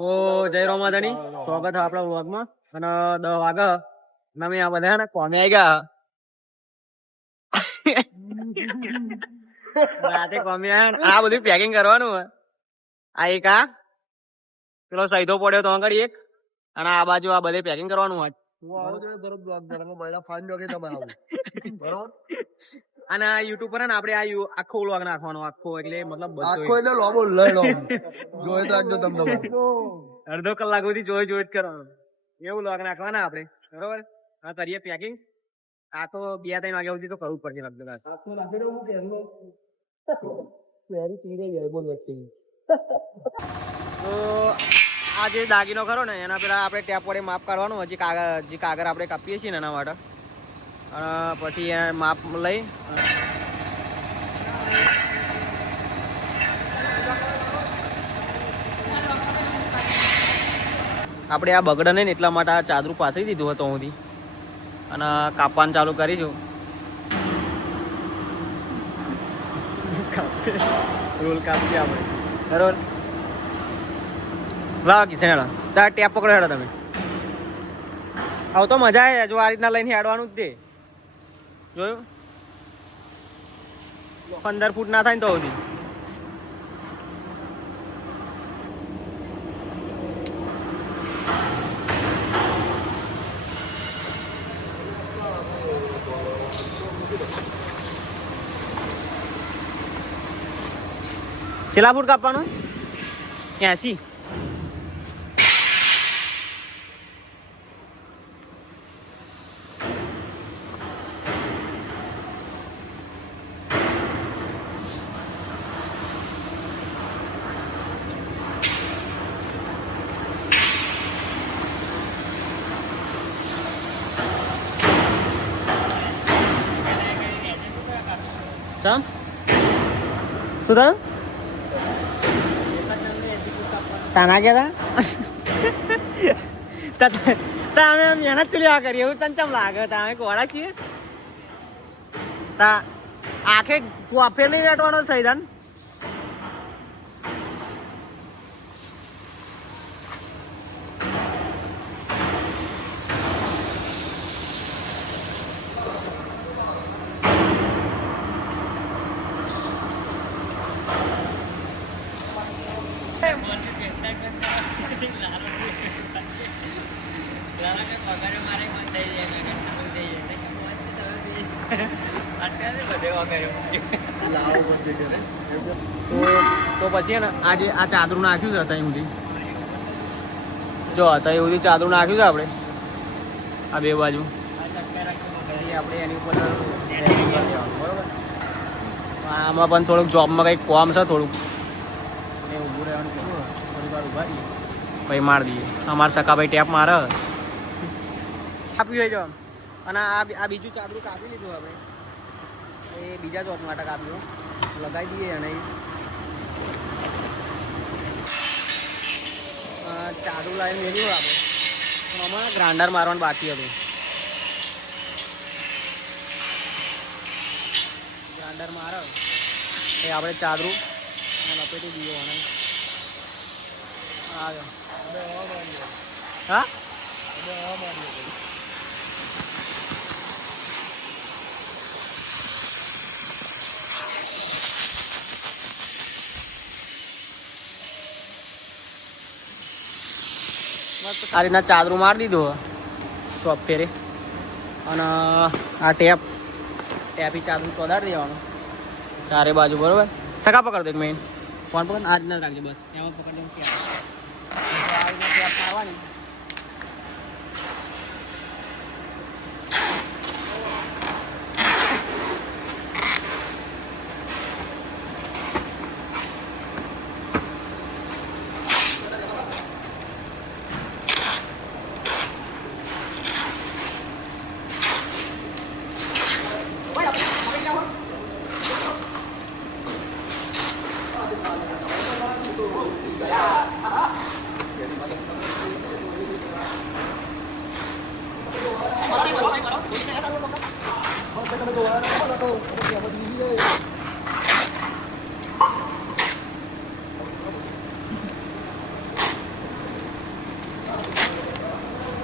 તો જય રોમાધણી સ્વાગત છે આપણા વ્લોગમાં અને 10 વાગે અમે આ બધા ને કોમે આવી ગયા રાતે કોમે આ બધું પેકિંગ કરવાનું હે આ એક આ પેલો સૈદો પડ્યો તો આગળ એક અને આ બાજુ આ બધે પેકિંગ કરવાનું હોય અને આ યુટ્યુબ પર ને આપણે આ આખો વ્લોગ નાખવાનો આખો એટલે મતલબ આખો એટલે લોબો લઈ લો જોઈ તો આજનો તમને અડધો કલાક સુધી જોઈ જ કરવાનું એવું વ્લોગ નાખવાના આપણે બરોબર હા કરીએ પેકિંગ આ તો 2-3 વાગ્યા સુધી તો કરવું જ પડશે લગભગ તો આ જે દાગીનો ખરો ને એના પેલા આપણે ટેપ વડે માપ કાઢવાનું હજી કાગળ આપણે કાપીએ છીએ ને એના માટે અને પછી એ માપ લઈ આપણે આ બગડે નહીં ને એટલા માટે આ ચાદરું પાથરી દીધું હતું સુધી અને કાપવાનું ચાલુ કરીશું રોલ કાપીએ આપણે બરોબર લાવ કિસેડા તાર ટેપ પકડો હેડો તમે આવ તો મજા આવે જો આ રીતના લઈને હેડવાનું જ દે જોયું 15 ફૂટ ના થાય ને તો સુધી કેટલા ફૂટ કાપવાનું 80 ચમ શું થયું તાના ગયા તા તમે મહેનત ચલ્યા કરી એવું તને ચમ લાગે તમે કોળા છીએ તા આખે ચોફે નહીં વેટવાનો સૈદાન તો પછી ને આજે આ ચાદરું નાખ્યું છે ત્યાં સુધી જો ત્યાં સુધી ચાદરું નાખ્યું છે આપણે આ બે બાજુ આપણે એની ઉપર બરોબર આમાં પણ થોડુંક જોબમાં કંઈક કોમ છે થોડુંક એ ઊભું રહેવાનું થોડી વાર ઊભા રહીએ પછી મારી દઈએ અમારા સકાભાઈ ટેપ મારે કાપ્યું હોય જો અને આ બીજું ચાદરું કાપી લીધું આપણે એ બીજા જોબ માટે કાપ્યું લગાવી દઈએ અને ચાદરું લાવીને મેળ્યું આપણે પણ અમારે ગ્રાઇન્ડર મારવાનું બાકી હતું ગ્રાઇન્ડર મારે એ આપણે ચાદરું લપેટી દઈએ અને હા આ રીતના ચાદરું મારી દીધું ચોપ ફેરે અને આ ટેપી ચાદરું ચોદાડી દેવાનું ચારે બાજુ બરોબર સગા પકડ દે મેઇન ફોન પકડ આ રીતના રાખજો બસ એમાં પકડ દે ટેપ આ રીતના ટેપ મારવાની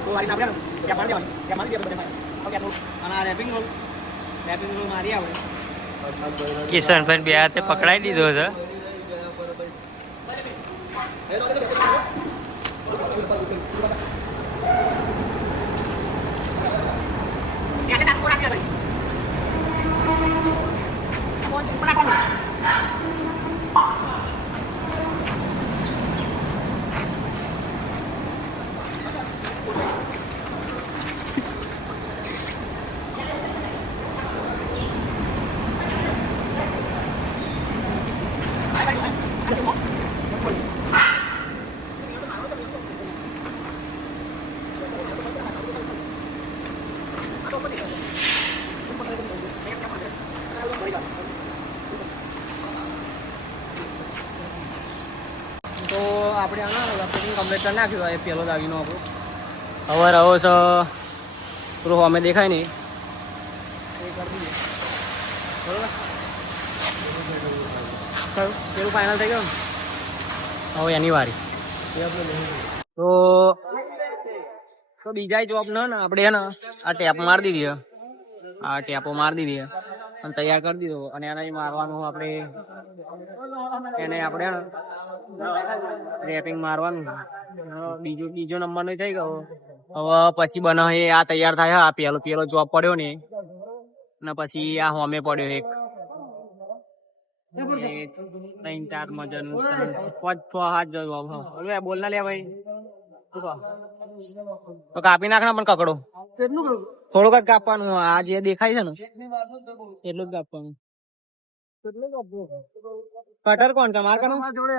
તો વારી આપણે ત્યાં મારી દેવાની ત્યાં મારી દે બધે ઓકે અને આ રેપિંગ રોલ મારી આપણે કિશનભાઈ બે હાથે પકડાઈ દીધો છે. તો આપણે આના પેકિંગ કમ્પ્લીટ કરી નાખ્યું એ પહેલો દાગીનો આપણો. હવે રહો છે થોડું અમે દેખાય નહીં એ કરી દઈએ બરોબર. પેલું ફાઇનલ થઈ ગયું હવે એની વારી. તો બીજા જોબ ને આપણે હે ને આ ટેપ મારી દીધી, આ ટેપો મારી દીધી અને તૈયાર કરી દીધો. અને એને મારવાનું આપણે એને આપણે રેપિંગ મારવાનું. બીજો નંબર નો થઈ ગયો. હવે પછી બને એ આ તૈયાર થાય. આ પેલો જોબ પડ્યો ને અને પછી આ હોમે પડ્યો એક 3-4 મજન 5-6 જોબ. બોલ ના લે ભાઈ તો કાપી નાખના પણ કકડો થોડુંક જ કાપવાનું. આ જે દેખાય છે ને એટલું જ કાપવાનું. કટર કોણ તમાર કનું જોડે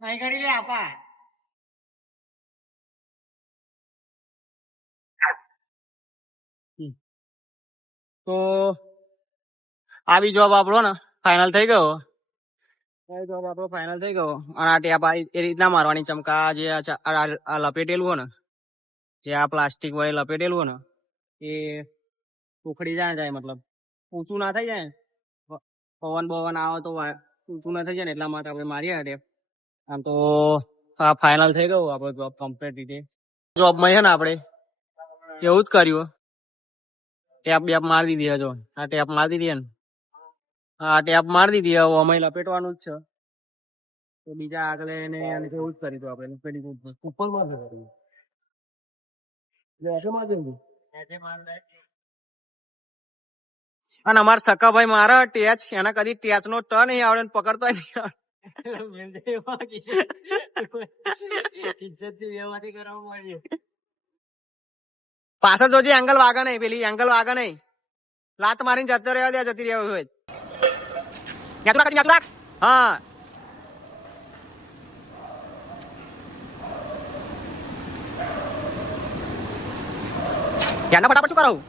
નહીં કરી લે આપા. તો આ બી જોબ આપણો ને ફાઇનલ થઈ ગયો. જોબ આપણો ફાઇનલ થઈ ગયો. અને આ ટેપ એ રીતના મારવાની ચમકા જે આ લપેટેલું હોય ને, જે આ પ્લાસ્ટિક વડે લપેટેલું હોય ને એ ઉખડી જાય મતલબ ઊંચું ના થઈ જાય. પવન બવન આવે તો ઊંચું ના થઈ જાય ને એટલા માટે આપણે મારીએ ટેપ. આમ તો આ ફાઇનલ થઈ ગયું આપણો જોબ કમ્પ્લીટ રીતે. જોબમાં છે ને આપણે એવું જ કર્યું. ટેપ બેપ મારી દીધી. જો આ ટેપ મારી દીધી ને, આ ટેપ મારી દીધી. હવે અમે લપેટવાનું જ છે. તો બીજા આગળ એને એવું જ કરીશું આપણે લપેટી ઉપર અને અમારા સકાભાઈ મારા ટેચ એના કદી ટેચ નો ટ નહીં આવડે ને પકડતો નહીં આવડે. પાછળ જોજે એંગલ વાગે નહીં, પેલી એંગલ વાગે નહીં. લાત મારીને જતો રહેવા દે, જતી રહેવા હોય. હા ફટાફટ શું કરાવું?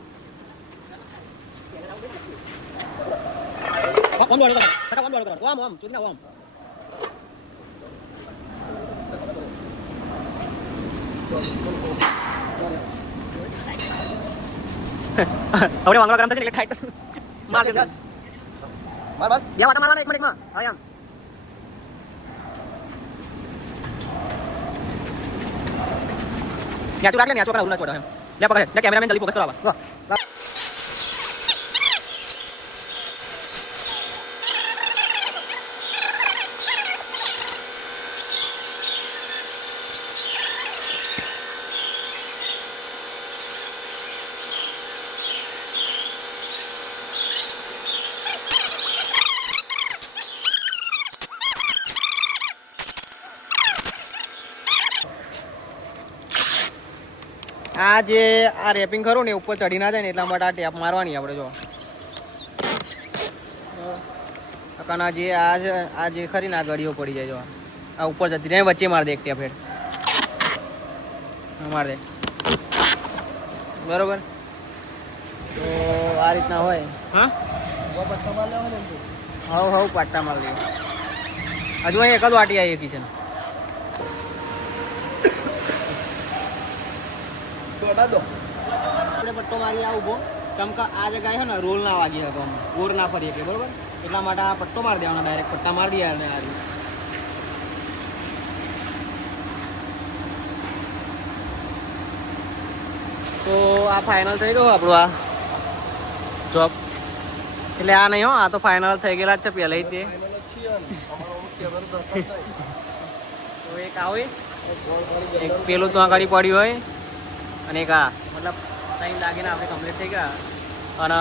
હવે વાંગલો ગરમ થશે એટલે ટાઈટ માર દે. માર યા વાટા મારવાના 1 મિનિટમાં. હા એમ ન્યાચું રાખલે, ન્યાચું કરા ઉલ્લા ચોડા એમ. લે પકડ લે કેમેરામેન જલ્દી ફોકસ કરો આવા આ જે આ રેપિંગ ખરું ને ઉપર ચડી ના જાય ને એટલા માટે આ ટેપ મારવાની આપણે જો અકાના જે આ જે ખરી ને આ ગળીઓ પડી જાય જો આ ઉપર જતી રહે વચ્ચે માર દે એક ટેપ હેડ માર દે બરોબર તો આ રીતના હોય હા હવ પાટા માર દે હજુ અહીં એક જ વાટી આવી કિચન આપણે પટ્ટો મારી આ ઉભો કેમ કે આ જગ્યાએ છે ને રોલ ના વાગી શકે ગોર ના ફરી શકે બરોબર એટલા માટે આ પટ્ટો મારી દેવાનો ડાયરેક્ટ પટ્ટા મારી દે અને આ તો આ ફાઇનલ થઈ ગયો આપણું આ જોબ એટલે આ નહીં હો આ તો ફાઇનલ થઈ ગયેલા જ છે પહેલા તે તો એક આવે એક પેલું તો આ ગાડી પડ્યું હોય અને એક આ મતલબ ટાઈમ લાગીને આપણે કમ્પ્લીટ થઈ ગયા અને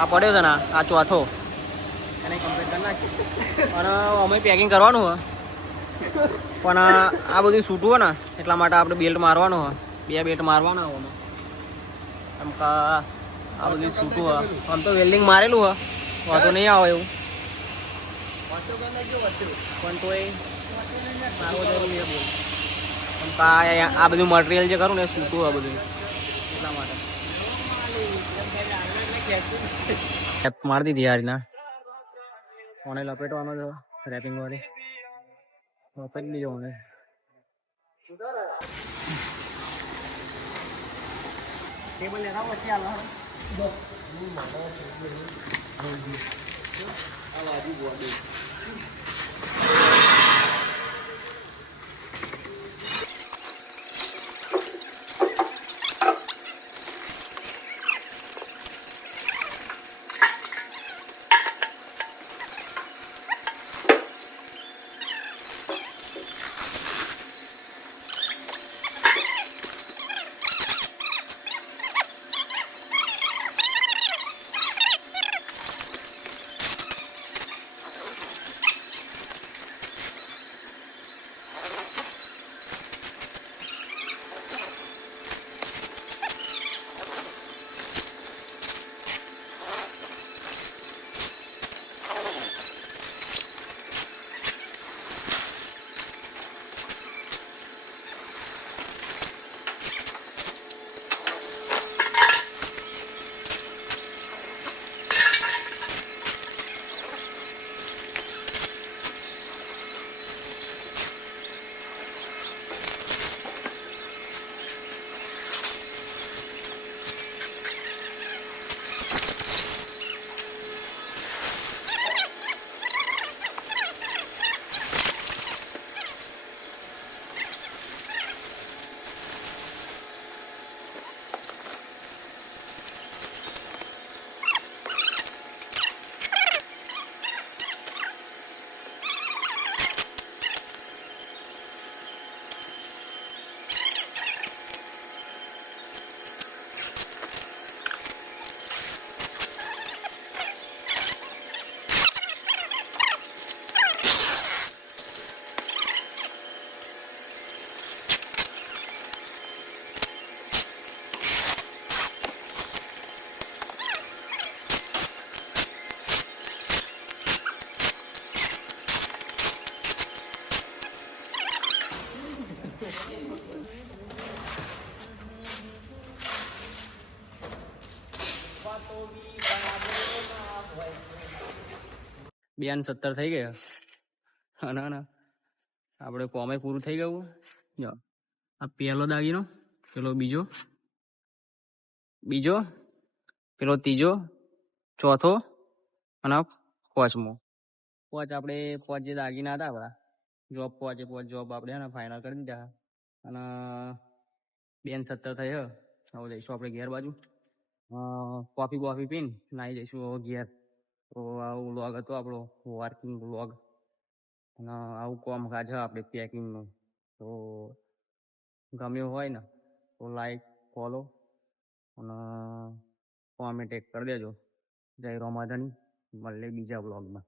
આ પડ્યો છે ને આ ચોથો એને કમ્પ્લીટ કરી નાખી અને અમે પેકિંગ કરવાનું હોય પણ આ બધું છૂટું હોય ને એટલા માટે આપણે બેલ્ટ મારવાનું હોય બે બેલ્ટ મારવાના હોય એમ કે આ બધું છૂટું હોય આમ તો વેલ્ડિંગ મારેલું હોય વાંધો નહીં આવે એવું પણ તોય મારવો જરૂરી છે બોલ આ બધું મટીરિયલ જે કરું ને એ છૂટું હોય બધું એટલા માટે મારી દીધી આ રીતના ઓને લપેટવાનો છે રેપિંગ વાળી લપેટી લીધો ઓને ટેબલ લેતા વચ્ચે હાલ બેન 70 થઈ ગયા અને આપણે કોમે પૂરું થઈ ગયું જો આ પહેલો દાગીનો પેલો બીજો પેલો ત્રીજો ચોથો અને પાંચમો પાંચ આપણે પાંચ જે દાગીના હતા આપણા જોબ પાંચ જોબ આપણે ફાઇનલ કરી દીધા અને બેન 70 થઈ હવે જઈશું આપણે ઘેર બાજુ કોફી બોફી પીને નાહી જઈશું હવે ઘેર. તો આવું વ્લોગ હતો આપણો વર્કિંગ વ્લોગ અને આવું કામકાજ છે આપણે પેકિંગનું. તો ગમ્યું હોય ને તો લાઈક ફોલો અને કોમેન્ટ એક કરી દેજો. જય રોમાધણી. મળીએ બીજા વ્લોગમાં.